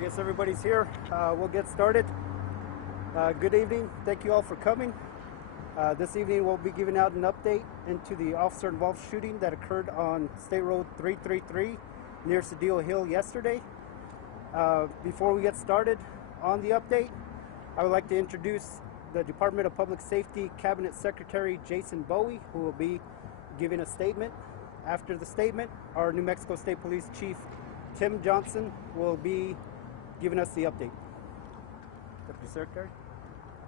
I guess everybody's here. We'll get started. Good evening. Thank you all for coming. This evening we'll be giving out an update into the officer-involved shooting that occurred on State Road 333 near Cedillo Hill yesterday. Before we get started on the update, I would like to introduce the Department of Public Safety Cabinet Secretary Jason Bowie, who will be giving a statement. After the statement, our New Mexico State Police Chief Tim Johnson will be giving us the update. Deputy Secretary.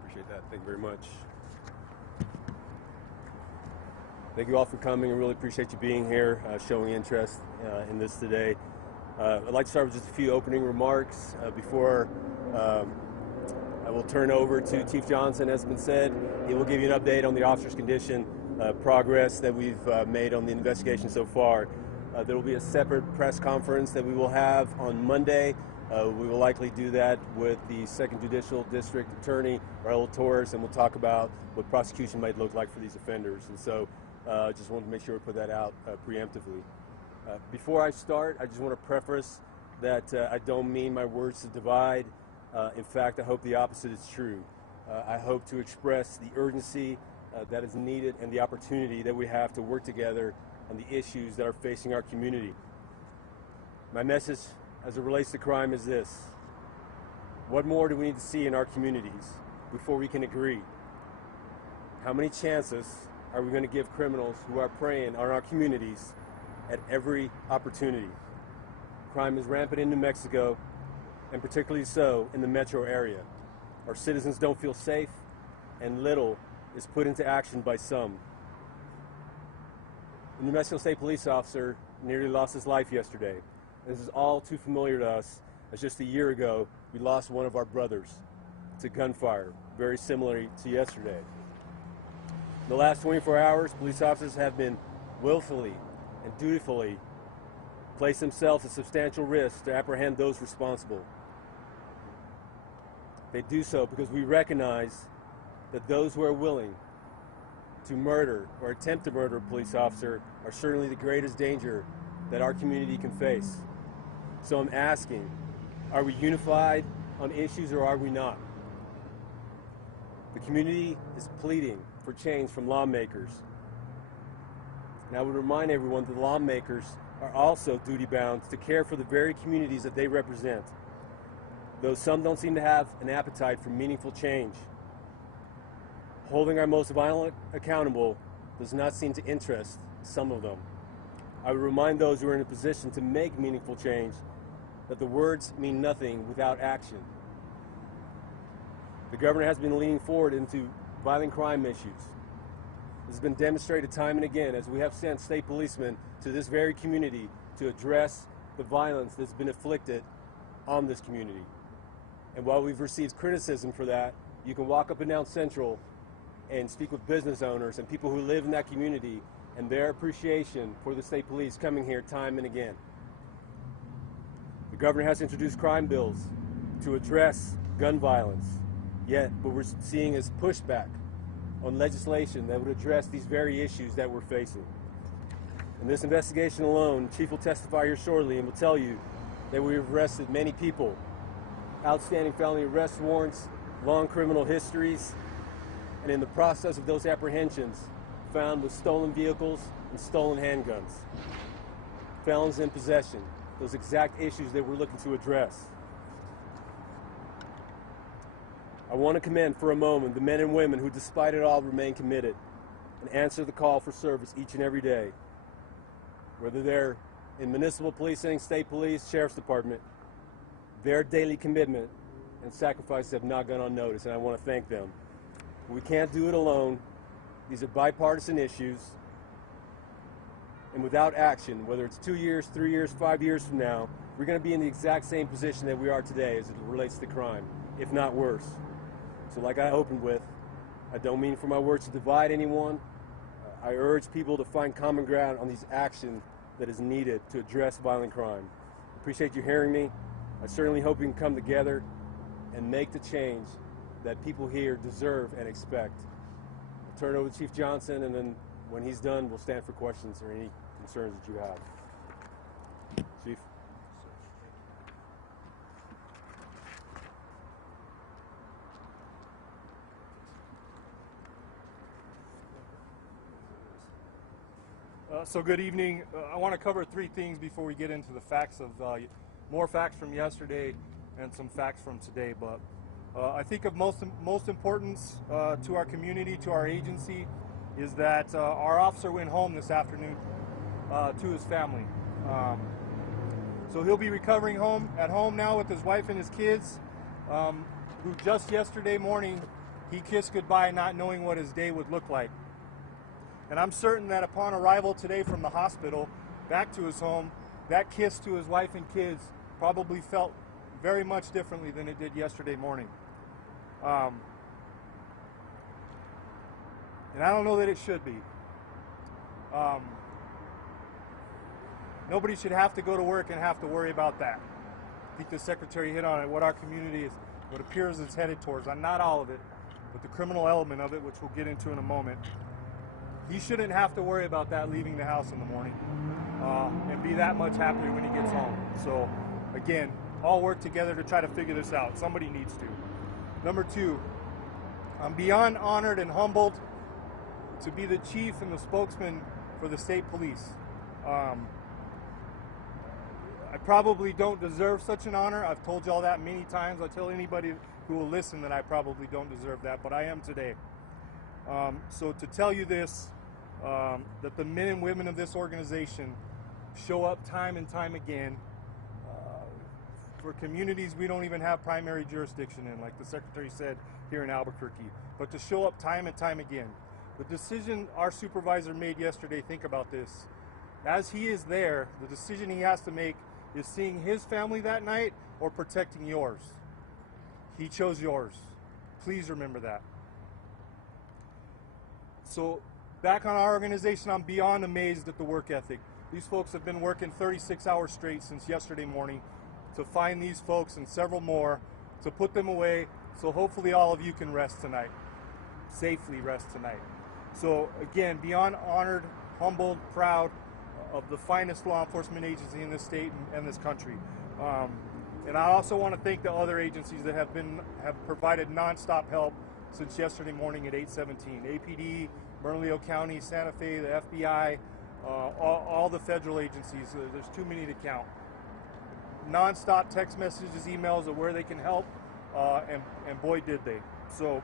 Appreciate that. Thank you very much. Thank you all for coming. I really appreciate you being here, showing interest in this today. I'd like to start with just a few opening remarks before I will turn over to Chief Johnson. As has been said, he will give you an update on the officer's condition, progress that we've made on the investigation so far. There will be a separate press conference that we will have on Monday. We will likely do that with the 2nd Judicial District Attorney, Raul Torres, and we'll talk about what prosecution might look like for these offenders. And so I just wanted to make sure we put that out preemptively. Before I start, I just want to preface that I don't mean my words to divide. In fact, I hope the opposite is true. I hope to express the urgency that is needed and the opportunity that we have to work together on the issues that are facing our community. My message as it relates to crime is this: what more do we need to see in our communities before we can agree? How many chances are we going to give criminals who are preying on our communities at every opportunity? Crime is rampant in New Mexico, and particularly so in the metro area. Our citizens don't feel safe, and little is put into action by some. A New Mexico State police officer nearly lost his life yesterday. This is all too familiar to us, as just a year ago, we lost one of our brothers to gunfire, very similar to yesterday. In the last 24 hours, police officers have been willfully and dutifully placed themselves at substantial risk to apprehend those responsible. They do so because we recognize that those who are willing to murder or attempt to murder a police officer are certainly the greatest danger that our community can face. So I'm asking, are we unified on issues or are we not? The community is pleading for change from lawmakers. And I would remind everyone that lawmakers are also duty-bound to care for the very communities that they represent, though some don't seem to have an appetite for meaningful change. Holding our most violent accountable does not seem to interest some of them. I would remind those who are in a position to make meaningful change that the words mean nothing without action. The governor has been leaning forward into violent crime issues. This has been demonstrated time and again as we have sent state policemen to this very community to address the violence that's been inflicted on this community. And while we've received criticism for that, you can walk up and down Central and speak with business owners and people who live in that community and their appreciation for the state police coming here time and again. The governor has introduced crime bills to address gun violence, yet what we're seeing is pushback on legislation that would address these very issues that we're facing. In this investigation alone, Chief will testify here shortly and will tell you that we have arrested many people, outstanding felony arrest warrants, long criminal histories, and in the process of those apprehensions, found with stolen vehicles and stolen handguns. Felons in possession, those exact issues that we're looking to address. I want to commend for a moment the men and women who, despite it all, remain committed and answer the call for service each and every day. Whether they're in municipal policing, state police, sheriff's department, their daily commitment and sacrifices have not gone unnoticed, and I want to thank them. We can't do it alone. These are bipartisan issues. And without action, whether it's 2 years, 3 years, 5 years from now, we're going to be in the exact same position that we are today as it relates to crime, if not worse. So like I opened with, I don't mean for my words to divide anyone. I urge people to find common ground on these actions that is needed to address violent crime. Appreciate you hearing me. I certainly hope we can come together and make the change that people here deserve and expect. I'll turn it over to Chief Johnson, and then when he's done, we'll stand for questions or any concerns that you have. Chief. So good evening. I want to cover three things before we get into the facts of more facts from yesterday and some facts from today. But I think of most importance to our community, to our agency, is that our officer went home this afternoon to his family. So he'll be recovering at home now with his wife and his kids, who just yesterday morning he kissed goodbye, not knowing what his day would look like. And I'm certain that upon arrival today from the hospital back to his home, that kiss to his wife and kids probably felt very much differently than it did yesterday morning. And I don't know that it should be. Nobody should have to go to work and have to worry about that. I think the Secretary hit on it, what our community is, what appears it's headed towards. Not all of it, but the criminal element of it, which we'll get into in a moment. He shouldn't have to worry about that leaving the house in the morning and be that much happier when he gets home. So, again, all work together to try to figure this out. Somebody needs to. Number two, I'm beyond honored and humbled to be the chief and the spokesman for the state police. I probably don't deserve such an honor. I've told y'all that many times. I tell anybody who will listen that I probably don't deserve that, but I am today. So to tell you this, that the men and women of this organization show up time and time again for communities we don't even have primary jurisdiction in, like the Secretary said here in Albuquerque, but to show up time and time again. The decision our supervisor made yesterday, think about this. As he is there, the decision he has to make is seeing his family that night or protecting yours. He chose yours. Please remember that. So back on our organization, I'm beyond amazed at the work ethic. These folks have been working 36 hours straight since yesterday morning to find these folks and several more, to put them away, so hopefully all of you can rest tonight, safely rest tonight. So again, beyond honored, humbled, proud of the finest law enforcement agency in this state and this country. And I also want to thank the other agencies that have provided nonstop help since yesterday morning at 8:17. APD, Bernalillo County, Santa Fe, the FBI, all the federal agencies. There's too many to count. Non-stop text messages, emails of where they can help, and boy did they. So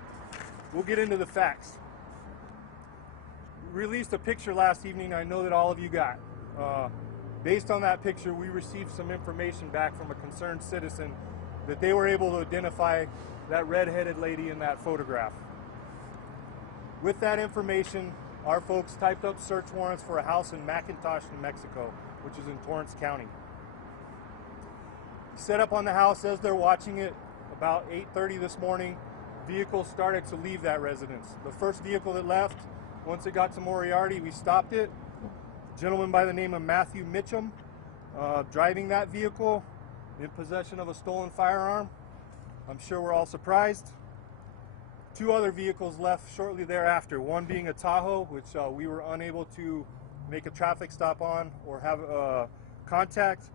we'll get into the facts. Released a picture last evening I know that all of you got. Based on that picture, we received some information back from a concerned citizen that they were able to identify that red-headed lady in that photograph. With that information, our folks typed up search warrants for a house in Mcintosh, New Mexico, which is in Torrance County. Set up on the house as they're watching it. About 8:30 this morning, vehicles started to leave that residence. The first vehicle that left, once it got to Moriarty, we stopped it. A gentleman by the name of Matthew Mitchum, driving that vehicle, in possession of a stolen firearm. I'm sure we're all surprised. Two other vehicles left shortly thereafter, one being a Tahoe, which we were unable to make a traffic stop on or have contact,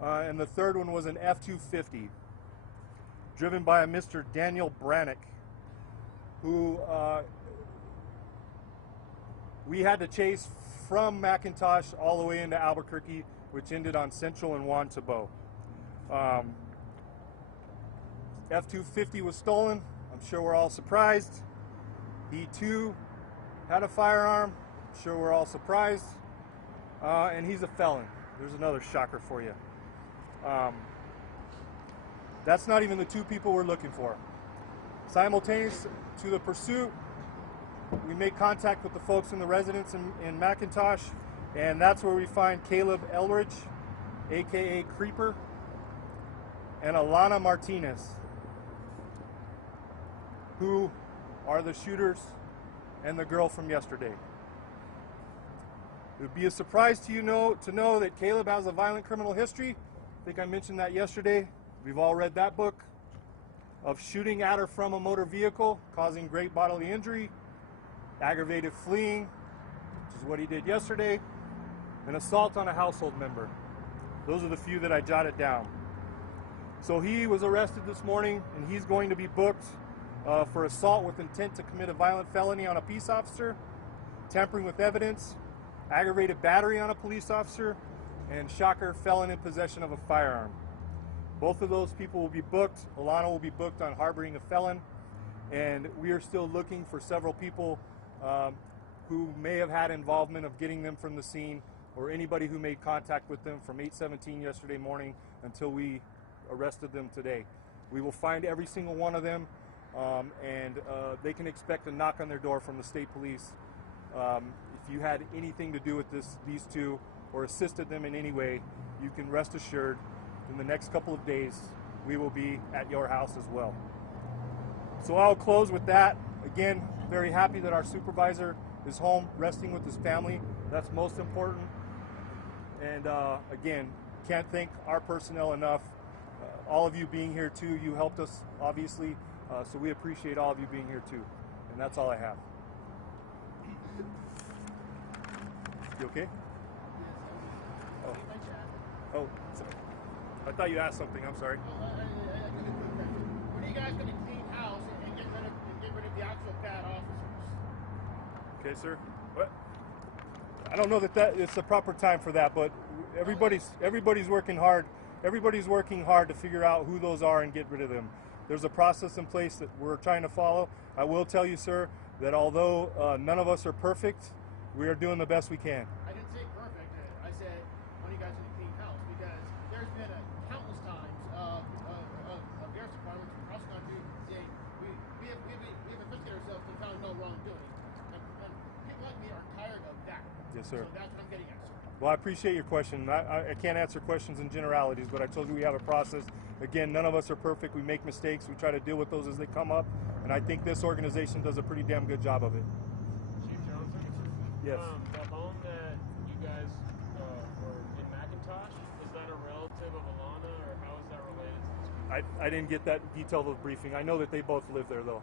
and the third one was an F-250, driven by a Mr. Daniel Brannick, who we had to chase from Mcintosh all the way into Albuquerque, which ended on Central and Juan Tabo. F-250 was stolen. I'm sure we're all surprised. He too had a firearm. I'm sure we're all surprised. And he's a felon. There's another shocker for you. That's not even the two people we're looking for. Simultaneous to the pursuit, we make contact with the folks in the residence in Mcintosh, and that's where we find Caleb Elridge, aka Creeper, and Alana Martinez, who are the shooters and the girl from yesterday. It would be a surprise to you to know that Caleb has a violent criminal history. I think I mentioned that yesterday. We've all read that book, of shooting at or from a motor vehicle, causing great bodily injury, aggravated fleeing, which is what he did yesterday, and assault on a household member. Those are the few that I jotted down. So he was arrested this morning, and he's going to be booked for assault with intent to commit a violent felony on a peace officer, tampering with evidence, aggravated battery on a police officer, and shocker, felon in possession of a firearm. Both of those people will be booked. Alana will be booked on harboring a felon, and we are still looking for several people who may have had involvement of getting them from the scene, or anybody who made contact with them from 8/17 yesterday morning until we arrested them today. We will find every single one of them, and they can expect a knock on their door from the state police. If you had anything to do with these two, or assisted them in any way, you can rest assured in the next couple of days we will be at your house as well. So I'll close with that. Again, very happy that our supervisor is home resting with his family. That's most important. And again, can't thank our personnel enough. All of you being here too, you helped us obviously, so we appreciate all of you being here too. And that's all I have. You okay? Oh, I thought you asked something. I'm sorry. When are you guys going to clean house and get rid of the actual bad officers? Okay, sir. What? I don't know that it's the proper time for that, but everybody's working hard. Everybody's working hard to figure out who those are and get rid of them. There's a process in place that we're trying to follow. I will tell you, sir, that although none of us are perfect, we are doing the best we can. I didn't say perfect. I said when are you guys going to clean house, because there's been countless times of various departments across the country saying we have investigated ourselves and found no wrongdoing. And people like me are tired of that. Yes, sir. So that's what I'm getting at, sir. Well, I appreciate your question. I can't answer questions in generalities, but I told you we have a process. Again, none of us are perfect. We make mistakes. We try to deal with those as they come up, and I think this organization does a pretty damn good job of it. Chief Johnson? Yes. The home that you guys were in Mcintosh, is that a relative of Alana, or how is that related to this group? I didn't get that detailed of briefing. I know that they both live there, though.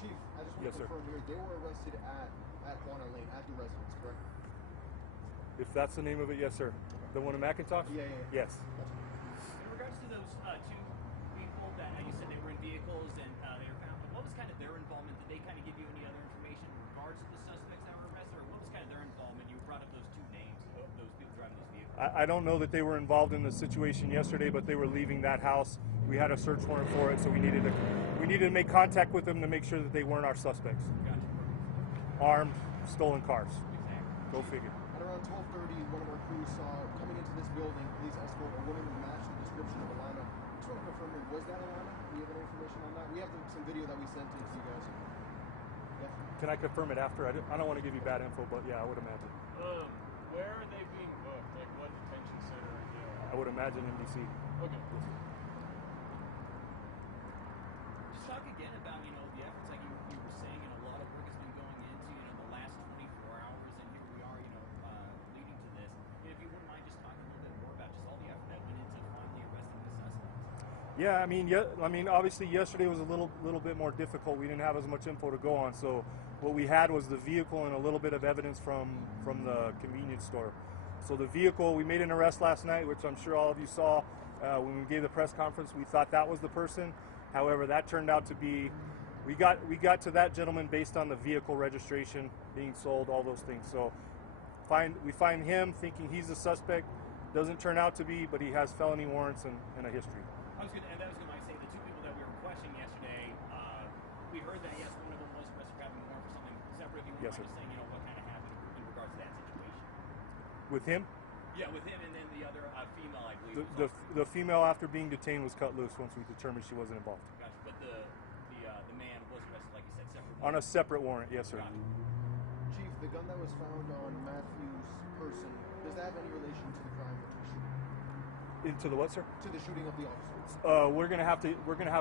Chief, I just want Yes, to sir. confirm here, they were arrested at Warner Lane, at the residence, correct? If that's the name of it, yes, sir. The one in Mcintosh? Yeah. Yes. In regards to those two people that you said they were in vehicles and they were found, what was kind of their involvement? Did they kind of give you any other information in regards to the suspects that were arrested, or what was kind of their involvement? You brought up those two names of those people driving those vehicles. I don't know that they were involved in the situation yesterday, but they were leaving that house. We had a search warrant for it, so we needed to make contact with them to make sure that they weren't our suspects. Gotcha. Armed, stolen cars. Exactly. Go figure. At around 12:30, one of our crews saw coming into this building, police escort a woman who matched the description of Alana. Just want to confirm, was that Alana? Do you have any information on that? We have some video that we sent in to you guys. Yeah. Can I confirm it after? I don't want to give you bad info, but yeah, I would imagine. Where are they being booked? Like, what detention center? I would imagine in D.C. Okay. Just talk again about, the efforts like you were saying, and a lot of work has been going into, the last 24 hours, and here we are, leading to this. If you wouldn't mind just talking a little bit more about just all the effort that went into finally arresting the suspects. Yeah, I mean, obviously yesterday was a little bit more difficult. We didn't have as much info to go on, so what we had was the vehicle and a little bit of evidence from the convenience store. So the vehicle, we made an arrest last night, which I'm sure all of you saw when we gave the press conference. We thought that was the person. However, that turned out to be, we got to that gentleman based on the vehicle registration being sold, all those things. So we find him thinking he's a suspect. Doesn't turn out to be, but he has felony warrants and a history. I was going to say the two people that we were questioning yesterday. We heard that yes, one of them was arrested for having a warrant for something separate. If you Yes, wouldn't sir. mind just saying, what kind of happened in regards to that situation. With him, Yeah, with him and then the other female, I believe. was also- the female after being detained was cut loose once we determined she wasn't involved. Gotcha. But the man was arrested, like you said, separate. On a separate warrant, yes, sir. Gotcha. Chief, the gun that was found on Matthew's person, does that have any relation to the crime, to the shooting? Into the what, sir? To the shooting of the officer? We're gonna have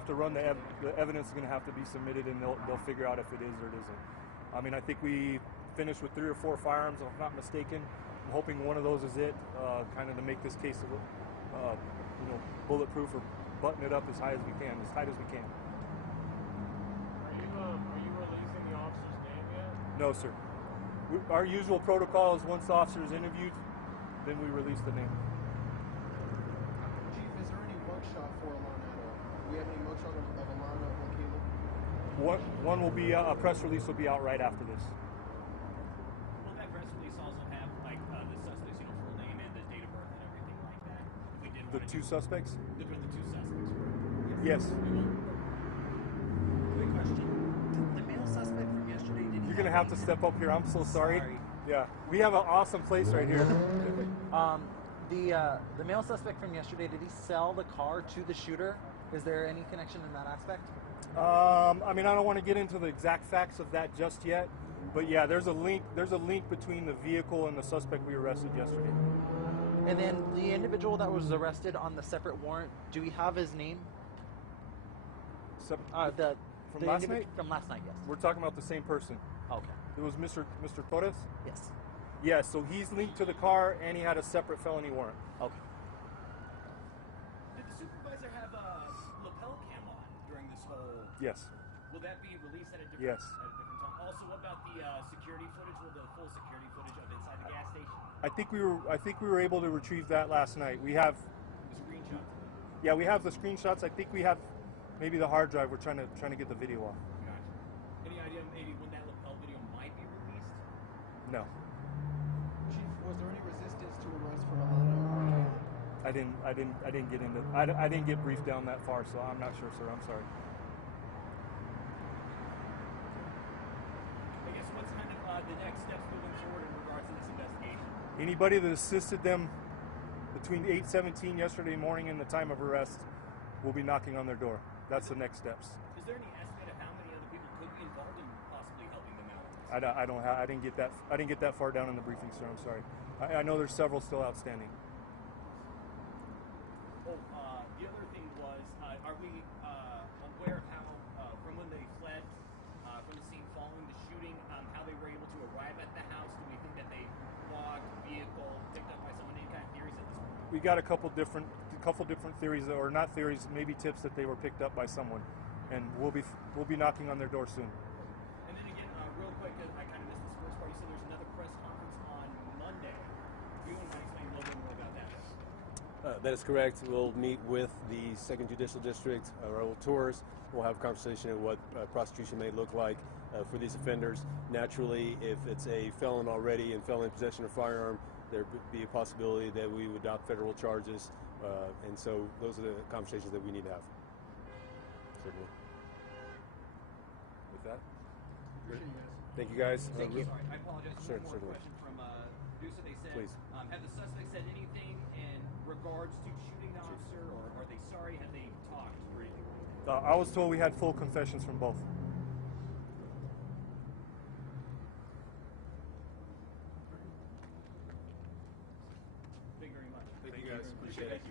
to run the evidence is gonna have to be submitted, and they'll figure out if it is or it isn't. I mean, I think we finished with 3 or 4 firearms, if I'm not mistaken. I'm hoping one of those is it, kind of to make this case bulletproof, or button it up as high as we can, as tight as we can. Are you releasing the officer's name yet? No, sir. Our usual protocol is once the officer is interviewed, then we release the name. Chief, is there any mugshot for Alana at all? Do we have any mugshot of Alana or Caleb? One will be a press release will be out right after this. Will that press release also have two suspects? Between the two suspects. Yes. Quick question. The male suspect from yesterday, did he You're gonna have to step up here. I'm so sorry. Sorry. Yeah, we have an awesome place right here. The male suspect from yesterday, did he sell the car to the shooter? Is there any connection in that aspect? I mean, I don't want to get into the exact facts of that just yet, but yeah, there's a link. There's a link between the vehicle and the suspect we arrested yesterday. And then the individual that was arrested on the separate warrant, do we have his name? From last night? From last night, yes. We're talking about the same person. Okay. It was Mr. Torres. Yes. Yeah, so he's linked to the car, and he had a separate felony warrant. Okay. Did the supervisor have a lapel cam on during this whole? Yes. Will that be released at a different? Yes. At a different time. Also, what about the security footage? Will the full security footage of inside the gas station? I think we were able to retrieve that last night. We have. The screenshot. Yeah, we have the screenshots. I think we have maybe the hard drive. We're trying to get the video off. Gotcha. Any idea maybe when that lapel video might be released? No. Chief, was there any resistance to arrest for Alana? I didn't get into. I didn't get briefed down that far, so I'm not sure, sir. I'm sorry. I guess what's kind of the next steps moving forward in regards to this investigation? Anybody that assisted them between 8:17 yesterday morning and the time of arrest will be knocking on their door. That's the next steps. Is there any estimate of how many other people could be involved in possibly helping them out? I didn't get that far down in the briefing, sir. I'm sorry. I know there's several still outstanding. Oh, the other thing was, are we aware of how, from when they fled from the scene following the shooting, how they were able to arrive at the house? Do we think that they walked, vehicle, picked up by someone? Any kind of theories at this point? We got a couple different theories, or not theories, maybe tips that they were picked up by someone, and we'll be knocking on their door soon. And then again, real quick, I kind of missed this first part. You said there's another press conference on Monday. Do you want to explain a little bit more about that? That is correct. We'll meet with the 2nd Judicial District, Raul Torres. We'll have a conversation of what prosecution may look like for these offenders. Naturally, if it's a felon already and felon in possession of a firearm, there would be a possibility that we would adopt federal charges. And so those are the conversations that we need to have. Certainly. With that, Thank you, guys. Thank you. Sorry, I apologize. Sure, One more certainly. question from Dusa. They said, Please. have the suspects said anything in regards to shooting the officer, or are they sorry? Have they talked or anything? I was told we had full confessions from both. Thank you very much. Thank you, guys. Appreciate it.